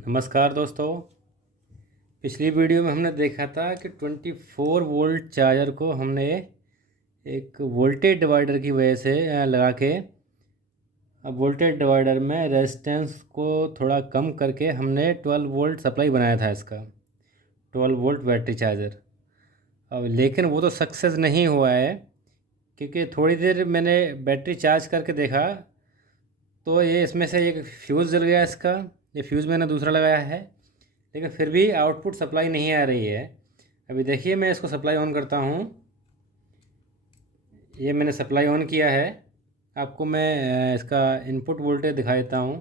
नमस्कार दोस्तों। पिछली वीडियो में हमने देखा था कि 24 वोल्ट चार्जर को हमने एक वोल्टेज डिवाइडर की वजह से लगा के अब वोल्टेज डिवाइडर में रेजिस्टेंस को थोड़ा कम करके हमने 12 वोल्ट सप्लाई बनाया था इसका 12 वोल्ट बैटरी चार्जर। अब लेकिन वो तो सक्सेस नहीं हुआ है, क्योंकि थोड़ी देर मैंने बैटरी चार्ज करके देखा तो ये इसमें से एक फ्यूज़ जल गया इसका। ये फ्यूज़ मैंने दूसरा लगाया है, लेकिन फिर भी आउटपुट सप्लाई नहीं आ रही है। अभी देखिए, मैं इसको सप्लाई ऑन करता हूँ। ये मैंने सप्लाई ऑन किया है। आपको मैं इसका इनपुट वोल्टेज दिखा देता हूँ।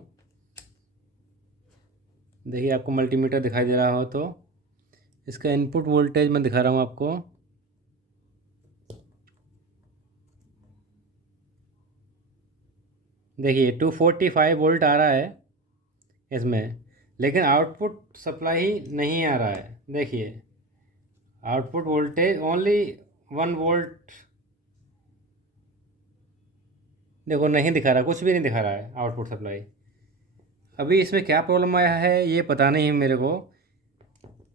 देखिए, आपको मल्टीमीटर दिखाई दे रहा हो तो इसका इनपुट वोल्टेज मैं दिखा रहा हूँ आपको। देखिए 245 वोल्ट आ रहा है इसमें, लेकिन आउटपुट सप्लाई नहीं आ रहा है। देखिए, आउटपुट वोल्टेज ओनली 1 वोल्ट। देखो, नहीं दिखा रहा, कुछ भी नहीं दिखा रहा है आउटपुट सप्लाई। अभी इसमें क्या प्रॉब्लम आया है ये पता नहीं है मेरे को।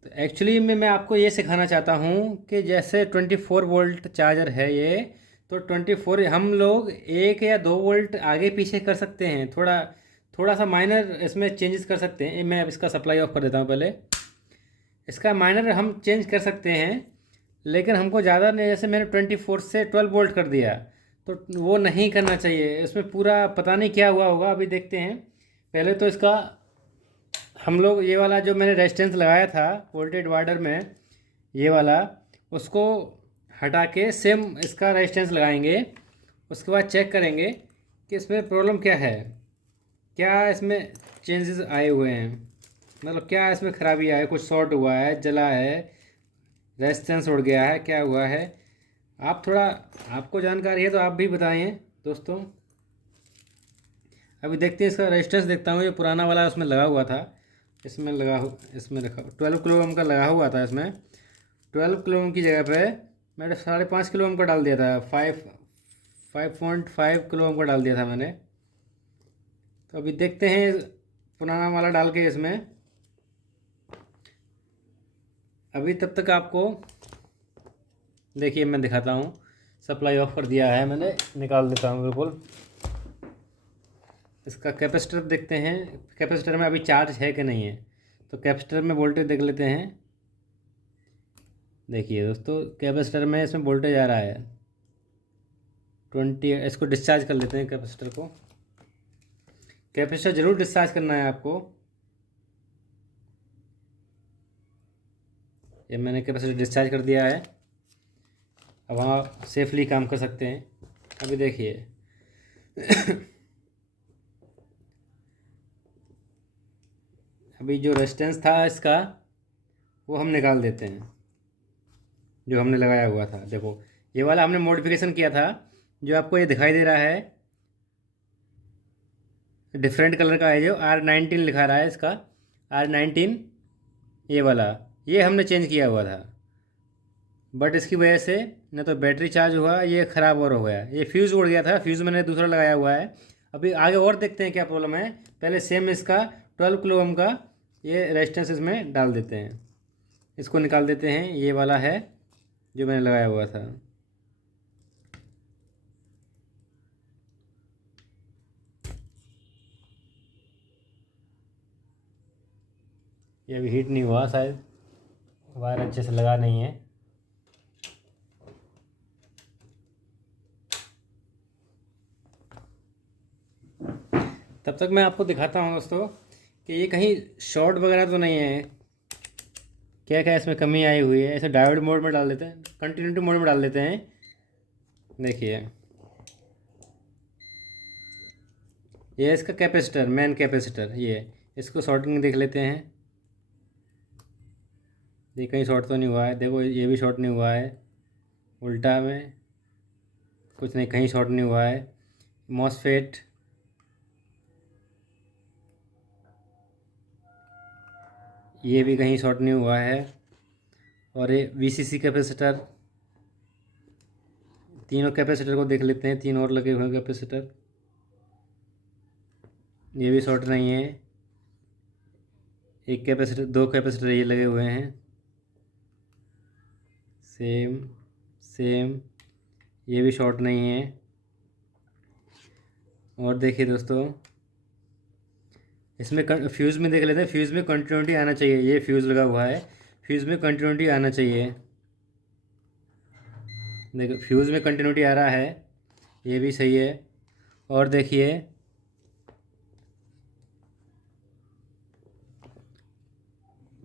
तो एक्चुअली मैं आपको ये सिखाना चाहता हूँ कि जैसे 24 वोल्ट चार्जर है ये, तो 24 हम लोग 1 या 2 वोल्ट आगे पीछे कर सकते हैं। थोड़ा थोड़ा सा माइनर इसमें चेंजेस कर सकते हैं। मैं अब इसका सप्लाई ऑफ कर देता हूँ पहले। इसका माइनर हम चेंज कर सकते हैं, लेकिन हमको ज़्यादा नहीं। जैसे मैंने 24 से 12 वोल्ट कर दिया, तो वो नहीं करना चाहिए। इसमें पूरा पता नहीं क्या हुआ होगा, अभी देखते हैं। पहले तो इसका हम लोग ये वाला जो मैंने रेजिस्टेंस लगाया था वोल्टेज डिवाइडर में, ये वाला, उसको हटा के सेम इसका रेजिस्टेंस लगाएंगे। उसके बाद चेक करेंगे कि इसमें प्रॉब्लम क्या है, क्या इसमें चेंजेस आए हुए हैं, मतलब क्या इसमें ख़राबी आया है, कुछ शॉर्ट हुआ है, जला है, रेजिस्टेंस उड़ गया है, क्या हुआ है। आप थोड़ा, आपको जानकारी है तो आप भी बताएं दोस्तों। अभी देखते हैं इसका रेजिस्टेंस देखता हूँ। ये पुराना वाला उसमें लगा हुआ था, इसमें रखा 12 किलो ओम का लगा हुआ था। इसमें 12 किलो ओम की जगह पे मैंने 5.5 किलो ओम का डाल दिया था। 5.5 किलो ओम का डाल दिया था मैंने। तो अभी देखते हैं पुराना वाला डाल के इसमें। अभी तब तक आपको देखिए मैं दिखाता हूँ। सप्लाई ऑफ कर दिया है मैंने, निकाल देता हूँ बिल्कुल। इसका कैपेसिटर देखते हैं, कैपेसिटर में अभी चार्ज है कि नहीं है। तो कैपेसिटर में वोल्टेज देख लेते हैं। देखिए दोस्तों, कैपेसिटर में इसमें वोल्टेज आ रहा है 20। इसको डिस्चार्ज कर लेते हैं कैपेसिटर को। कैपेसिटर ज़रूर डिस्चार्ज करना है आपको। ये मैंने कैपेसिटर डिस्चार्ज कर दिया है। अब वहाँ सेफली काम कर सकते हैं। अभी देखिए अभी जो रेजिस्टेंस था इसका, वो हम निकाल देते हैं, जो हमने लगाया हुआ था। देखो, ये वाला हमने मॉडिफिकेशन किया था। जो आपको ये दिखाई दे रहा है डिफरेंट कलर का है, जो R19 लिखा रहा है इसका, R19, ये वाला, ये हमने चेंज किया हुआ था। बट इसकी वजह से न तो बैटरी चार्ज हुआ, ये ख़राब और हो गया। ये फ्यूज़ उड़ गया था, फ्यूज़ मैंने दूसरा लगाया हुआ है। अभी आगे और देखते हैं क्या प्रॉब्लम है। पहले सेम इसका 12 किलो ओम का ये रेजिस्टेंस इसमें डाल देते हैं। इसको निकाल देते हैं। ये वाला है जो मैंने लगाया हुआ था। ये अभी हीट नहीं हुआ, शायद वायर अच्छे से लगा नहीं है। तब तक मैं आपको दिखाता हूँ दोस्तों कि ये कहीं शॉर्ट वगैरह तो नहीं है। क्या क्या इसमें कमी आई हुई है। ऐसे डायोड मोड में डाल देते हैं, कंटिन्यूटी मोड में डाल देते हैं। देखिए, ये इसका कैपेसिटर, मेन कैपेसिटर, ये इसको शॉर्टिंग देख लेते हैं। ये कहीं शॉर्ट तो नहीं हुआ है। देखो, ये भी शॉर्ट नहीं हुआ है। उल्टा में कुछ नहीं, कहीं शॉर्ट नहीं हुआ है। मॉसफेट, ये भी कहीं शॉर्ट नहीं हुआ है। और ये VCC कैपेसिटर, तीनों कैपेसिटर को देख लेते हैं। तीन और लगे हुए हैं कैपेसिटर, ये भी शॉर्ट नहीं है। एक कैपेसिटर, दो कैपेसिटर ये लगे हुए हैं, सेम सेम, ये भी शॉर्ट नहीं है। और देखिए दोस्तों, इसमें फ्यूज़ में देख लेते हैं, फ्यूज़ में कंटिन्यूटी आना चाहिए, ये फ्यूज़ लगा हुआ है, फ्यूज़ में कंटिन्यूटी आना चाहिए। देखो फ्यूज़ में कंटिन्यूटी आ रहा है, ये भी सही है। और देखिए,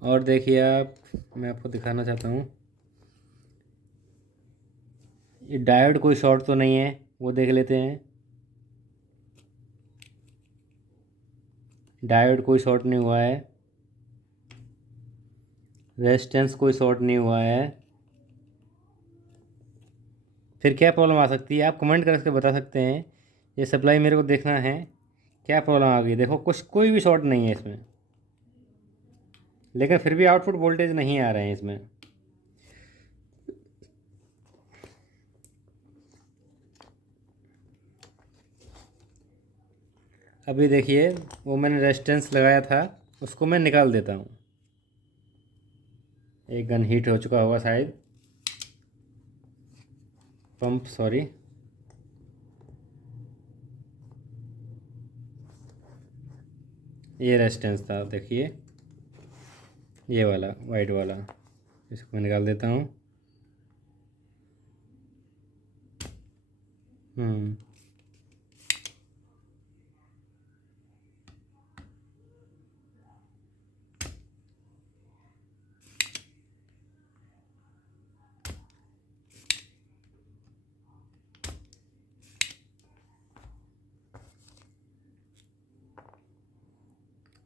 और देखिए आप, मैं आपको दिखाना चाहता हूँ, ये डायोड कोई शॉर्ट तो नहीं है, वो देख लेते हैं। डायोड कोई शॉर्ट नहीं हुआ है, रेजिस्टेंस कोई शॉर्ट नहीं हुआ है। फिर क्या प्रॉब्लम आ सकती है, आप कमेंट करके बता सकते हैं। ये सप्लाई मेरे को देखना है, क्या प्रॉब्लम आ गई। देखो कुछ, कोई भी शॉर्ट नहीं है इसमें, लेकिन फिर भी आउटपुट वोल्टेज नहीं आ रहे हैं इसमें। अभी देखिए, वो मैंने रेजिस्टेंस लगाया था, उसको मैं निकाल देता हूँ। एक गन हीट हो चुका होगा शायद, पंप सॉरी। ये रेजिस्टेंस था, देखिए ये वाला वाइट वाला, इसको मैं निकाल देता हूँ। हम्म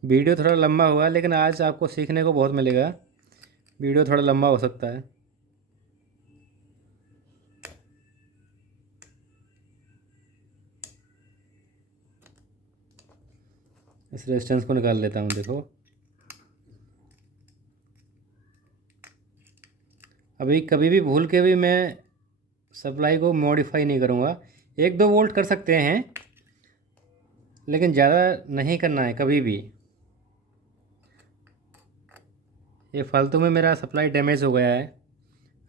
वीडियो थोड़ा लंबा हुआ, लेकिन आज आपको सीखने को बहुत मिलेगा। वीडियो थोड़ा लंबा हो सकता है। इस रेजिस्टेंस को निकाल लेता हूँ। देखो अभी कभी भी भूल के भी मैं सप्लाई को मॉडिफाई नहीं करूँगा। 1-2 वोल्ट कर सकते हैं, लेकिन ज़्यादा नहीं करना है कभी भी। ये फालतू में मेरा सप्लाई डैमेज हो गया है,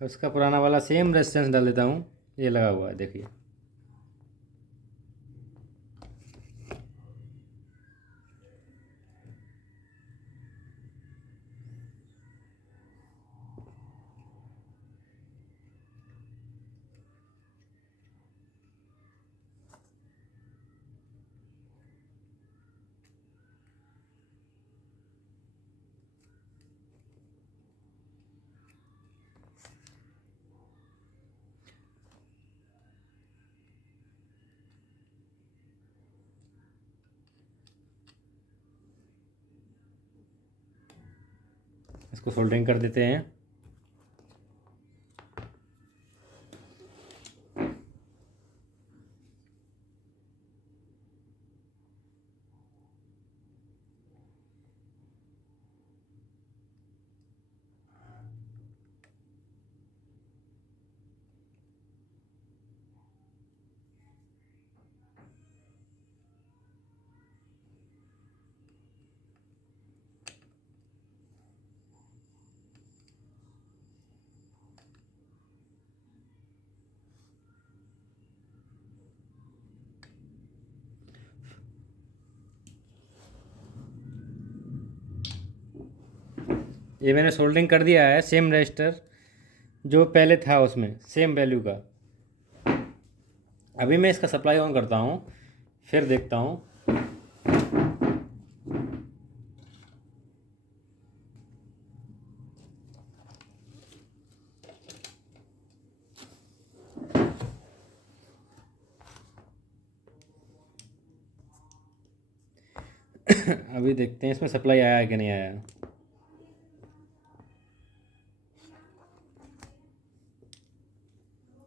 उसका पुराना वाला सेम रेजिस्टेंस डाल देता हूँ। ये लगा हुआ है, देखिए। इसको सोल्डरिंग कर देते हैं। ये मैंने सोल्डरिंग कर दिया है, सेम रजिस्टर जो पहले था उसमें सेम वैल्यू का। अभी मैं इसका सप्लाई ऑन करता हूँ, फिर देखता हूँ। अभी देखते हैं इसमें सप्लाई आया है कि नहीं आया।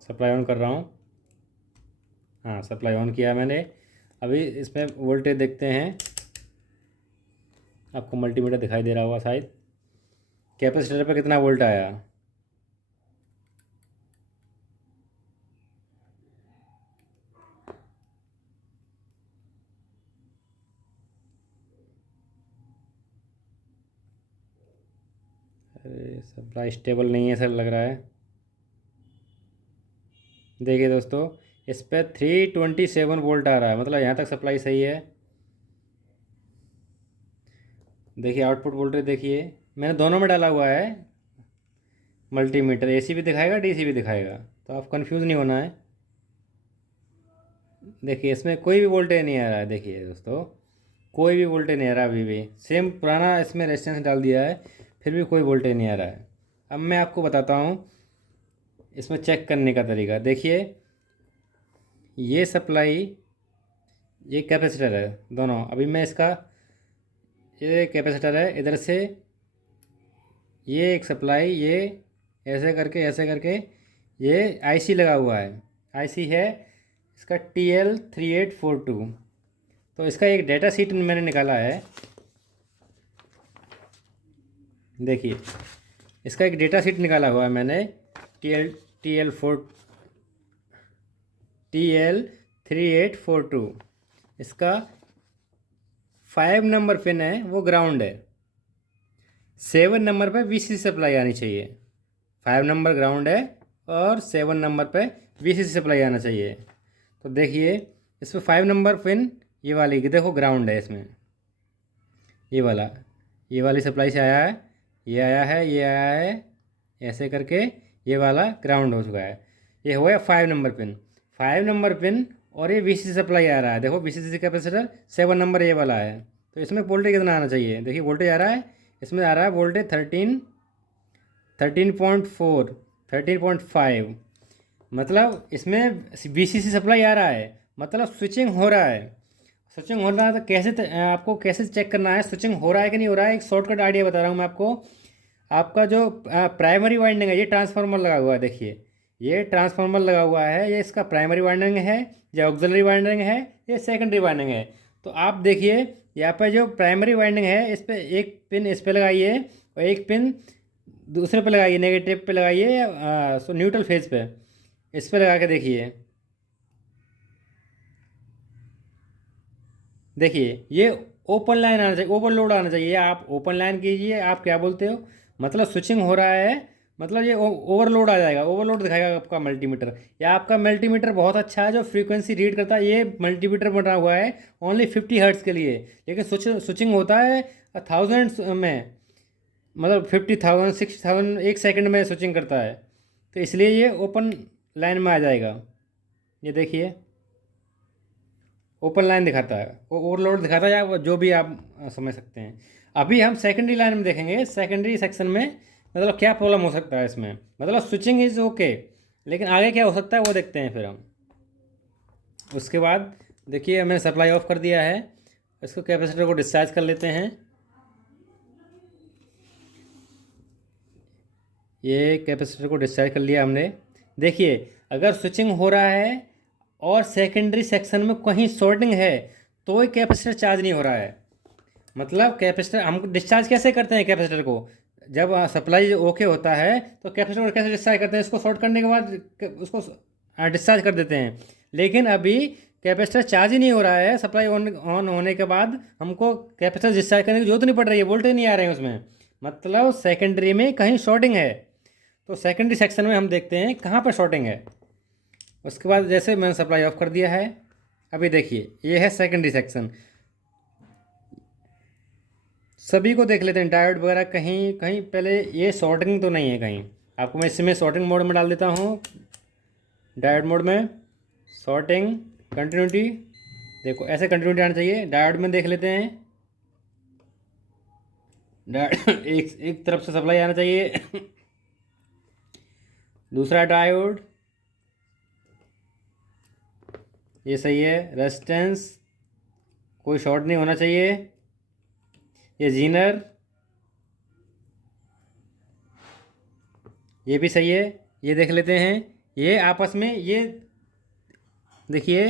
सप्लाई ऑन कर रहा हूँ। हाँ, सप्लाई ऑन किया मैंने। अभी इसमें वोल्टेज देखते हैं। आपको मल्टीमीटर दिखाई दे रहा होगा शायद, कैपेसिटर पे कितना वोल्ट आया। अरे सप्लाई स्टेबल नहीं है सर, लग रहा है। देखिए दोस्तों, इस पर 327 वोल्ट आ रहा है, मतलब यहाँ तक सप्लाई सही है। देखिए आउटपुट वोल्टेज देखिए, मैंने दोनों में डाला हुआ है मल्टीमीटर, एसी भी दिखाएगा डीसी भी दिखाएगा, तो आप कंफ्यूज नहीं होना है। देखिए इसमें कोई भी वोल्टेज नहीं आ रहा है, देखिए दोस्तों कोई भी वोल्टेज नहीं आ रहा, अभी भी सेम पुराना इसमें रेजिस्टेंस डाल दिया है, फिर भी कोई वोल्टेज नहीं आ रहा है। अब मैं आपको बताता हूँ इसमें चेक करने का तरीका। देखिए ये सप्लाई, ये कैपेसिटर है दोनों, अभी मैं इसका, ये कैपेसिटर है इधर से, ये एक सप्लाई, ये ऐसे करके ये आईसी लगा हुआ है, आईसी है इसका TL3842। तो इसका एक डेटा शीट मैंने निकाला है, देखिए इसका एक डेटा शीट निकाला हुआ है मैंने, TL3842। इसका 5 नंबर पिन है वो ग्राउंड है, 7 नंबर पे VCC सप्लाई आनी चाहिए। 5 नंबर ग्राउंड है और 7 नंबर पे VCC सप्लाई आना चाहिए। तो देखिए इसमें 5 नंबर पिन ये वाली देखो ग्राउंड है इसमें, ये वाली सप्लाई से आया है, ये आया है, ये आया है, ऐसे करके ये वाला ग्राउंड हो चुका है। ये हो गया 5 नंबर पिन, 5 नंबर पिन, और ये VCC सप्लाई आ रहा है, देखो VCC कैपेसिटर 7 नंबर ये वाला है। तो इसमें वोल्टेज कितना आना चाहिए, देखिए वोल्टेज आ रहा है, इसमें आ रहा है वोल्टेज 13.4 13.5, मतलब इसमें VCC सप्लाई आ रहा है, मतलब स्विचिंग हो रहा है। स्विचिंग हो रहा है तो कैसे आपको कैसे चेक करना है स्विचिंग हो रहा है कि नहीं हो रहा है। एक शॉर्टकट आइडिया बता रहा हूँ मैं आपको। आपका जो प्राइमरी वाइंडिंग है, ये ट्रांसफार्मर लगा हुआ है, देखिए ये ट्रांसफार्मर लगा हुआ है, ये इसका प्राइमरी वाइंडिंग है, या ऑक्सिलरी वाइंडिंग है, ये सेकेंडरी वाइंडिंग है। तो आप देखिए यहाँ पर जो प्राइमरी वाइंडिंग है, इस पर एक पिन इस पर लगाइए और एक पिन दूसरे पे लगाइए, नेगेटिव पे लगाइए, न्यूट्रल फेज पे इस पर लगा के देखिए। देखिए ये ओपन लाइन आना चाहिए, ओवरलोड आना चाहिए, आप ओपन लाइन कीजिए, आप क्या बोलते हो, मतलब स्विचिंग हो रहा है, मतलब ये ओवरलोड आ जाएगा, ओवरलोड दिखाएगा आपका मल्टीमीटर। या आपका मल्टीमीटर बहुत अच्छा है जो फ्रीक्वेंसी रीड करता है, ये मल्टीमीटर बना हुआ है ओनली 50 हर्ट्ज़ के लिए, लेकिन स्विचिंग होता है थाउजेंड्स में, मतलब 50,000 60,000 एक सेकंड में स्विचिंग करता है, तो इसलिए ये ओपन लाइन में आ जाएगा। ये देखिए ओपन लाइन दिखाता है, ओवरलोड दिखाता है, या जो भी आप समझ सकते हैं। अभी हम सेकेंडरी लाइन में देखेंगे, सेकेंडरी सेक्शन में मतलब क्या प्रॉब्लम हो सकता है इसमें, मतलब स्विचिंग इज़ ओके, लेकिन आगे क्या हो सकता है वो देखते हैं फिर हम। उसके बाद देखिए मैंने सप्लाई ऑफ कर दिया है, इसको कैपेसिटर को डिस्चार्ज कर लेते हैं। ये कैपेसिटर को डिस्चार्ज कर लिया हमने। देखिए अगर स्विचिंग हो रहा है और सेकेंडरी सेक्शन में कहीं शॉर्टिंग है तो ये कैपेसिटर चार्ज नहीं हो रहा है। मतलब कैपेसिटर हम डिस्चार्ज कैसे करते हैं कैपेसिटर को, जब सप्लाई ओके होता है तो कैपेसिटर को कैसे डिस्चार्ज करते हैं, इसको शॉर्ट करने के बाद उसको डिस्चार्ज कर देते हैं। लेकिन अभी कैपेसिटर चार्ज ही नहीं हो रहा है, सप्लाई ऑन होने के बाद हमको कैपेसिटर डिस्चार्ज करने की जरूरत नहीं पड़ रही है, वोल्टेज नहीं आ रहे हैं उसमें, मतलब सेकेंडरी में कहीं शॉर्टिंग है। तो सेकेंडरी सेक्शन में हम देखते हैं कहाँ पर शॉर्टिंग है। उसके बाद जैसे मैंने सप्लाई ऑफ कर दिया है, अभी देखिए ये है सेकेंडरी सेक्शन, सभी को देख लेते हैं डायोड वगैरह कहीं कहीं, पहले ये शॉर्टिंग तो नहीं है कहीं, आपको मैं इसमें शॉर्टिंग मोड में डाल देता हूँ, डायोड मोड में शॉर्टिंग कंटिन्यूटी, देखो ऐसे कंटिन्यूटी आना चाहिए। डायोड में देख लेते हैं, डायोड एक तरफ से सप्लाई आना चाहिए दूसरा डायोड, ये सही है, रेजिस्टेंस कोई शॉर्ट नहीं होना चाहिए, ये जीनर ये भी सही है। ये देख लेते हैं, ये आपस में ये देखिए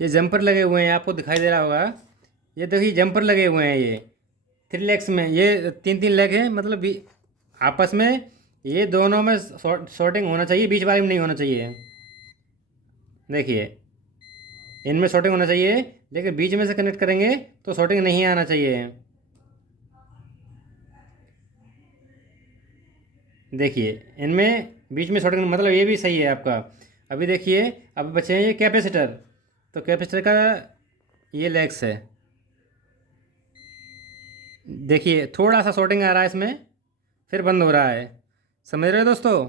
ये जंपर लगे हुए हैं, आपको दिखाई दे रहा होगा, ये देखिए जंपर लगे हुए हैं, ये 3 लेग्स में, ये 3 लेग हैं, मतलब आपस में ये दोनों में शॉर्टिंग होना चाहिए, बीच वाले में नहीं होना चाहिए। देखिए इनमें शॉर्टिंग होना चाहिए, लेकिन बीच में से कनेक्ट करेंगे तो शॉर्टिंग नहीं आना चाहिए। देखिए इनमें बीच में शॉर्टिंग, मतलब ये भी सही है आपका। अभी देखिए अब बचे हैं ये कैपेसिटर, तो कैपेसिटर का ये लेग्स है, देखिए थोड़ा सा शॉर्टिंग आ रहा है इसमें, फिर बंद हो रहा है। समझ रहे हो दोस्तों?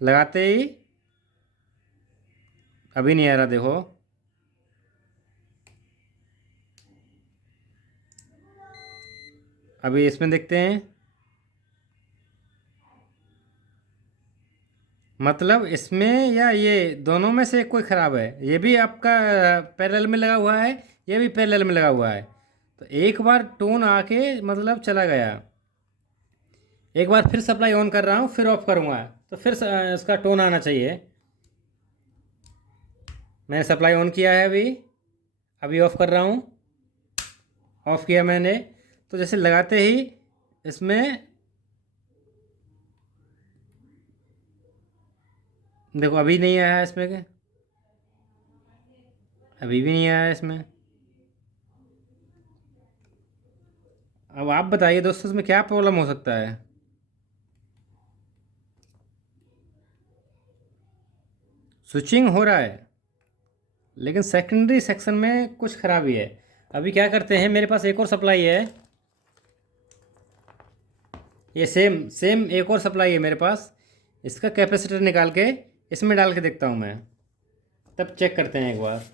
लगाते ही अभी नहीं आ रहा, देखो। अभी इसमें देखते हैं, मतलब इसमें या ये दोनों में से कोई ख़राब है। ये भी आपका पैरेलल में लगा हुआ है, ये भी पैरेलल में लगा हुआ है। तो एक बार टोन आके मतलब चला गया, एक बार फिर सप्लाई ऑन कर रहा हूँ, फिर ऑफ करूँगा तो फिर इसका टोन आना चाहिए। मैंने सप्लाई ऑन किया है, अभी अभी ऑफ़ कर रहा हूँ। ऑफ़ किया मैंने, तो जैसे लगाते ही इसमें देखो अभी नहीं आया है इसमें के, अभी भी नहीं आया है इसमें। अब आप बताइए दोस्तों इसमें क्या प्रॉब्लम हो सकता है। स्विचिंग हो रहा है लेकिन सेकेंडरी सेक्शन में कुछ खराबी है। अभी क्या करते हैं, मेरे पास एक और सप्लाई है, ये सेम सेम एक और सप्लाई है मेरे पास। इसका कैपेसिटर निकाल के इसमें डाल के देखता हूँ मैं, तब चेक करते हैं एक बार।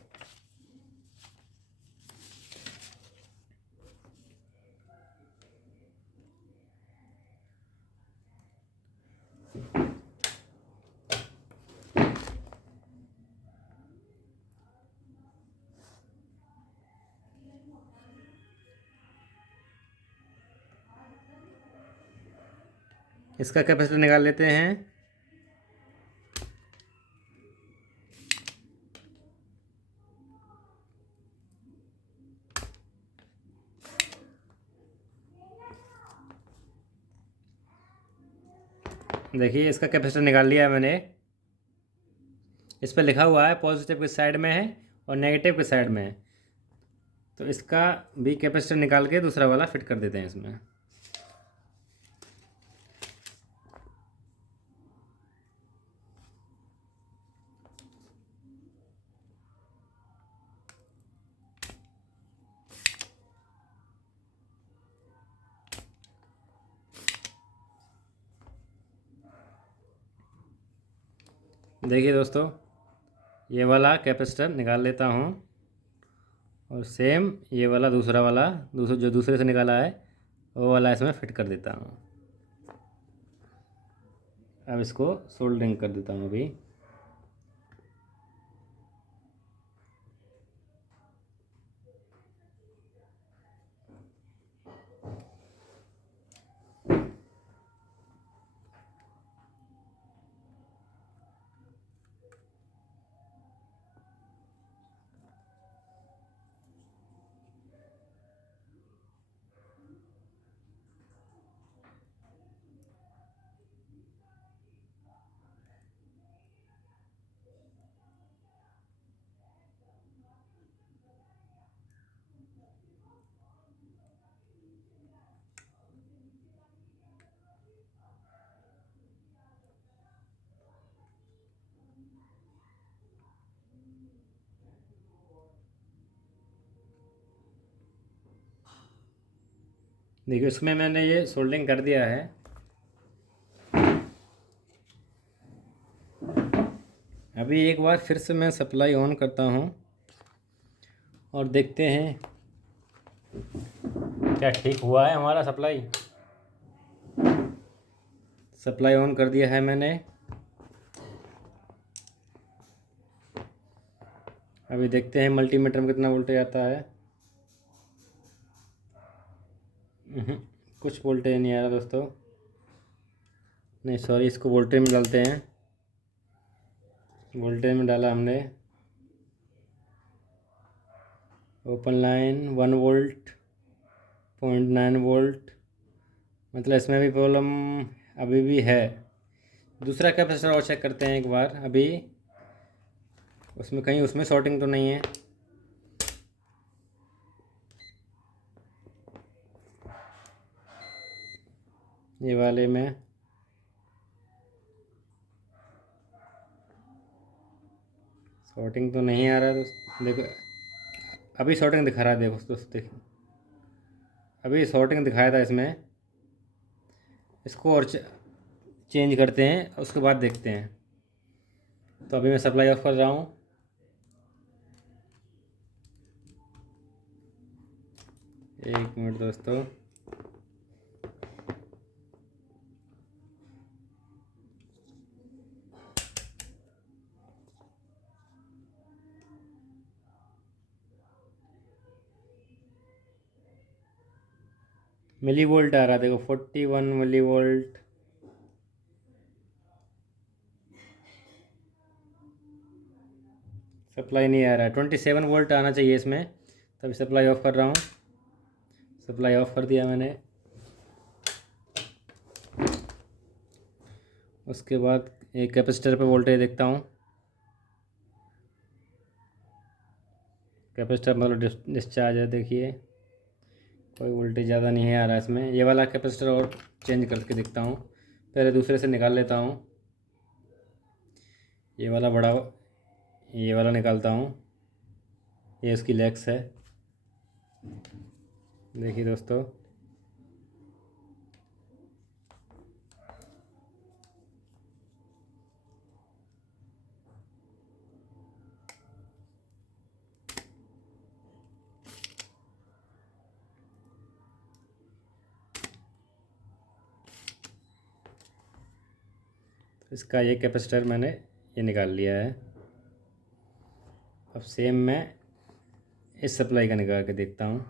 इसका कैपेसिटर निकाल लेते हैं। देखिए इसका कैपेसिटर निकाल लिया है मैंने। इस पर लिखा हुआ है पॉजिटिव के साइड में है और नेगेटिव के साइड में है, तो इसका भी कैपेसिटर निकाल के दूसरा वाला फिट कर देते हैं इसमें। देखिए दोस्तों, ये वाला कैपेसिटर निकाल लेता हूँ और सेम ये वाला दूसरा वाला जो दूसरे से निकाला है वो वाला इसमें फिट कर देता हूँ। अब इसको सोल्डरिंग कर देता हूँ अभी। देखिए उसमें मैंने ये सोल्डरिंग कर दिया है। अभी एक बार फिर से मैं सप्लाई ऑन करता हूँ और देखते हैं क्या ठीक हुआ है हमारा सप्लाई। सप्लाई ऑन कर दिया है मैंने। अभी देखते हैं मल्टीमीटर में कितना वोल्टेज आता है। कुछ वोल्टेज नहीं आ रहा दोस्तों। नहीं सॉरी, इसको वोल्टेज में डालते हैं। वोल्टेज में डाला हमने, ओपन लाइन 1 वोल्ट, 0.9 वोल्ट, मतलब इसमें भी प्रॉब्लम अभी भी है। दूसरा कैपेसिटर और चेक करते हैं एक बार। अभी उसमें कहीं उसमें शॉर्टिंग तो नहीं है। ये वाले में शॉर्टिंग तो नहीं आ रहा है दोस्त, देखो अभी शॉर्टिंग दिखा रहा है, देखो दोस्त देखो अभी शॉर्टिंग दिखाया था इसमें। इसको और चेंज करते हैं, उसके बाद देखते हैं। तो अभी मैं सप्लाई ऑफ कर रहा हूँ। एक मिनट दोस्तों, मिली वोल्ट आ रहा है, देखो 41 मिली वोल्ट। सप्लाई नहीं आ रहा है, 27 वोल्ट आना चाहिए इसमें। तभी सप्लाई ऑफ कर रहा हूँ। सप्लाई ऑफ कर दिया मैंने। उसके बाद एक कैपेसिटर पे वोल्टेज देखता हूँ। कैपेसिटर मतलब डिस्चार्ज है, देखिए कोई वोल्टेज ज़्यादा नहीं आ रहा है इसमें। ये वाला कैपेसिटर और चेंज करके देखता हूँ। पहले दूसरे से निकाल लेता हूँ। ये वाला बड़ा, ये वाला निकालता हूँ। ये इसकी लेग्स है, देखिए दोस्तों। इसका ये कैपेसिटर मैंने ये निकाल लिया है। अब सेम मैं इस सप्लाई का निकाल के देखता हूँ।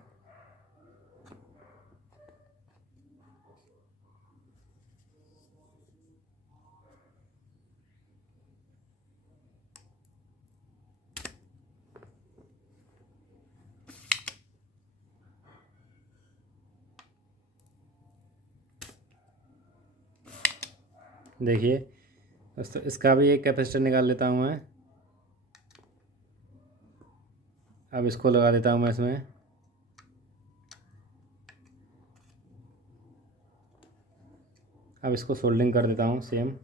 देखिए दोस्तों, इसका भी एक कैपेसिटर निकाल लेता हूँ मैं। अब इसको लगा देता हूँ मैं इसमें। अब इसको सोल्डिंग कर देता हूँ सेम।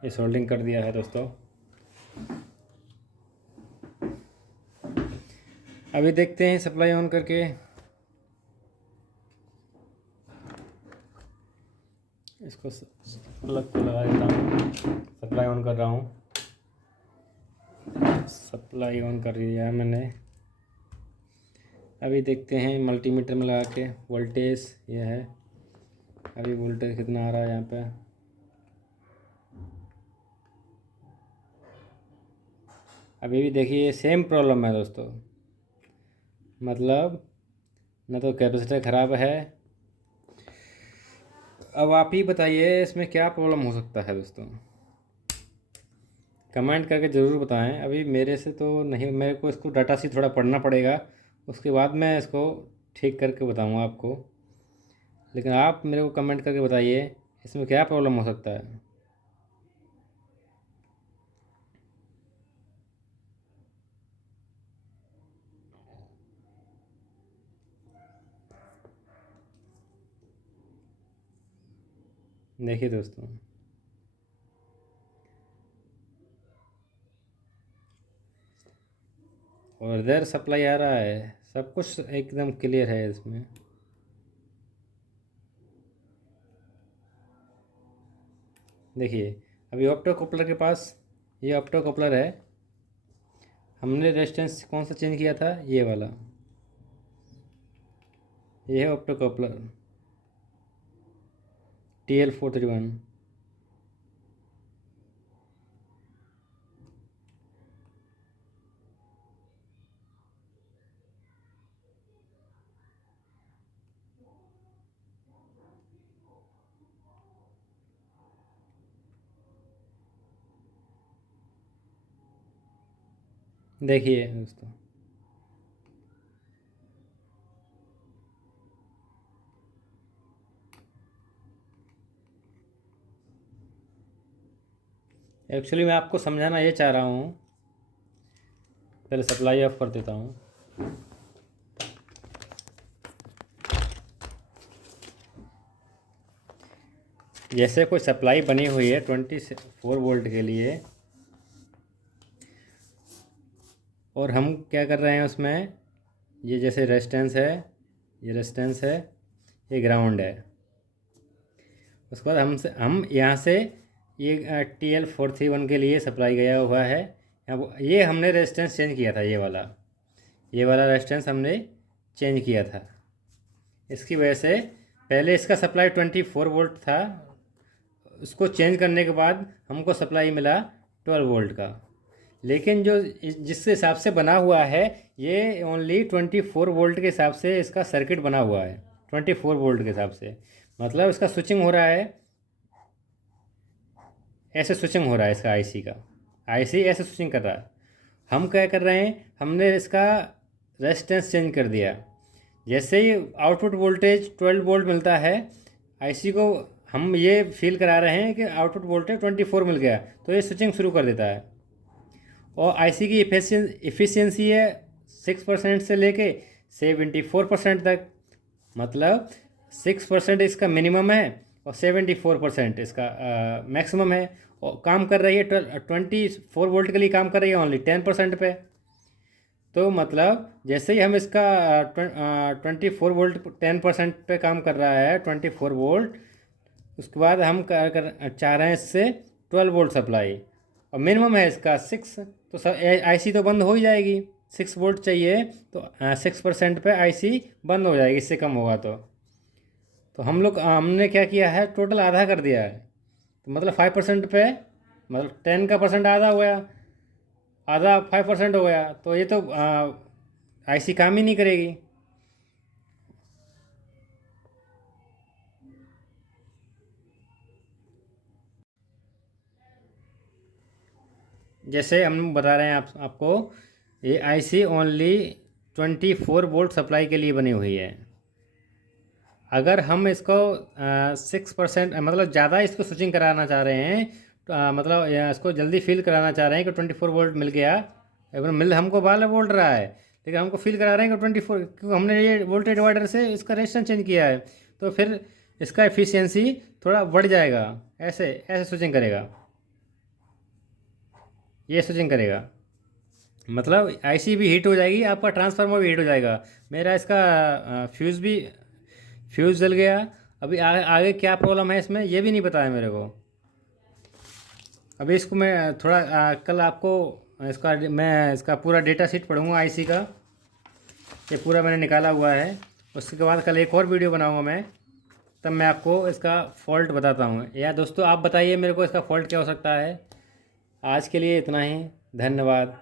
ये सोल्डिंग कर दिया है दोस्तों। अभी देखते हैं सप्लाई ऑन करके। इसको प्लग को लगा देता हूँ। सप्लाई ऑन कर रहा हूँ। सप्लाई ऑन कर दिया है मैंने। अभी देखते हैं मल्टीमीटर में लगा के वोल्टेज ये है। अभी वोल्टेज कितना आ रहा है यहाँ पे। अभी भी देखिए सेम प्रॉब्लम है दोस्तों, मतलब ना तो कैपेसिटर ख़राब है। अब आप ही बताइए इसमें क्या प्रॉब्लम हो सकता है दोस्तों, कमेंट करके ज़रूर बताएं। अभी मेरे से तो नहीं, मेरे को इसको डाटा सी थोड़ा पढ़ना पड़ेगा, उसके बाद मैं इसको ठीक करके बताऊंगा आपको। लेकिन आप मेरे को कमेंट करके बताइए इसमें क्या प्रॉब्लम हो सकता है। देखिए दोस्तों, और इधर सप्लाई आ रहा है, सब कुछ एकदम क्लियर है इसमें। देखिए अभी ऑप्टो कपलर के पास, ये ऑप्टो कपलर है। हमने रेजिस्टेंस कौन सा चेंज किया था, ये वाला। ये है ऑप्टोकपलर TL431। देखिए दोस्तों, एक्चुअली मैं आपको समझाना ये चाह रहा हूँ। पहले सप्लाई ऑफ कर देता हूँ। जैसे कोई सप्लाई बनी हुई है 24 वोल्ट के लिए, और हम क्या कर रहे हैं उसमें, ये जैसे रेजिस्टेंस है, ये रेजिस्टेंस है, ये ग्राउंड है। उसके बाद हम यहाँ से ये TL431 के लिए सप्लाई गया हुआ है। ये हमने रेजिस्टेंस चेंज किया था, ये वाला रेजिस्टेंस हमने चेंज किया था। इसकी वजह से पहले इसका सप्लाई 24 वोल्ट था, उसको चेंज करने के बाद हमको सप्लाई मिला 12 वोल्ट का। लेकिन जो जिस हिसाब से बना हुआ है, ये ओनली 24 वोल्ट के हिसाब से इसका सर्किट बना हुआ है। 24 वोल्ट के हिसाब से मतलब इसका स्विचिंग हो रहा है, ऐसे स्विचिंग हो रहा है इसका आईसी का। आईसी ऐसे स्विचिंग कर रहा है। हम क्या कर रहे हैं, हमने इसका रेजिस्टेंस चेंज कर दिया। जैसे ही आउटपुट वोल्टेज 12 वोल्ट मिलता है, आईसी को हम ये फील करा रहे हैं कि आउटपुट वोल्टेज 24 मिल गया, तो ये स्विचिंग शुरू कर देता है। और आईसी की इफ़िशियंसी है 6% से लेके 74% तक। मतलब 6% इसका मिनिमम है और 74% इसका मैक्सिमम है। और काम कर रही है 24 वोल्ट के लिए काम कर रही है ओनली 10% पे। तो मतलब जैसे ही हम इसका 24 वोल्ट 10% पे काम कर रहा है 24 वोल्ट, उसके बाद हम चाह रहे हैं इससे 12 वोल्ट सप्लाई, और मिनिमम है इसका 6। तो आईसी तो बंद हो ही जाएगी। 6 वोल्ट चाहिए तो 6% पे आईसी बंद हो जाएगी, इससे कम होगा तो हमने क्या किया है, टोटल आधा कर दिया है। तो मतलब 5% पे, मतलब 10 का परसेंट आधा हो गया, आधा 5% हो गया, तो ये तो आईसी काम ही नहीं करेगी। जैसे हम बता रहे हैं आपको, ये आईसी ओनली 24 वोल्ट सप्लाई के लिए बनी हुई है। अगर हम इसको 6% मतलब ज़्यादा इसको स्विचिंग कराना चाह रहे हैं, तो मतलब इसको जल्दी फील कराना चाह रहे हैं कि 24 वोल्ट मिल गया, अगर मिल हमको 12 वोल्ट रहा है, लेकिन हमको फील करा रहे हैं कि 24, क्योंकि हमने ये वोल्टेज डिवाइडर से इसका रेजिस्टेंस चेंज किया है, तो फिर इसका एफिशिएंसी थोड़ा बढ़ जाएगा। ऐसे ऐसे स्विचिंग करेगा, ये स्विचिंग करेगा। मतलब आईसी भी हीट हो जाएगी, आपका ट्रांसफार्मर भी हीट हो जाएगा। मेरा इसका फ्यूज़ जल गया। अभी आगे क्या प्रॉब्लम है इसमें, ये भी नहीं पता है मेरे को। अभी इसको मैं थोड़ा कल आपको मैं इसका पूरा डेटा शीट पढ़ूँगा आईसी का। ये पूरा मैंने निकाला हुआ है। उसके बाद कल एक और वीडियो बनाऊँगा मैं, तब मैं आपको इसका फ़ॉल्ट बताता हूँ। या दोस्तों आप बताइए मेरे को इसका फ़ॉल्ट क्या हो सकता है। आज के लिए इतना ही, धन्यवाद।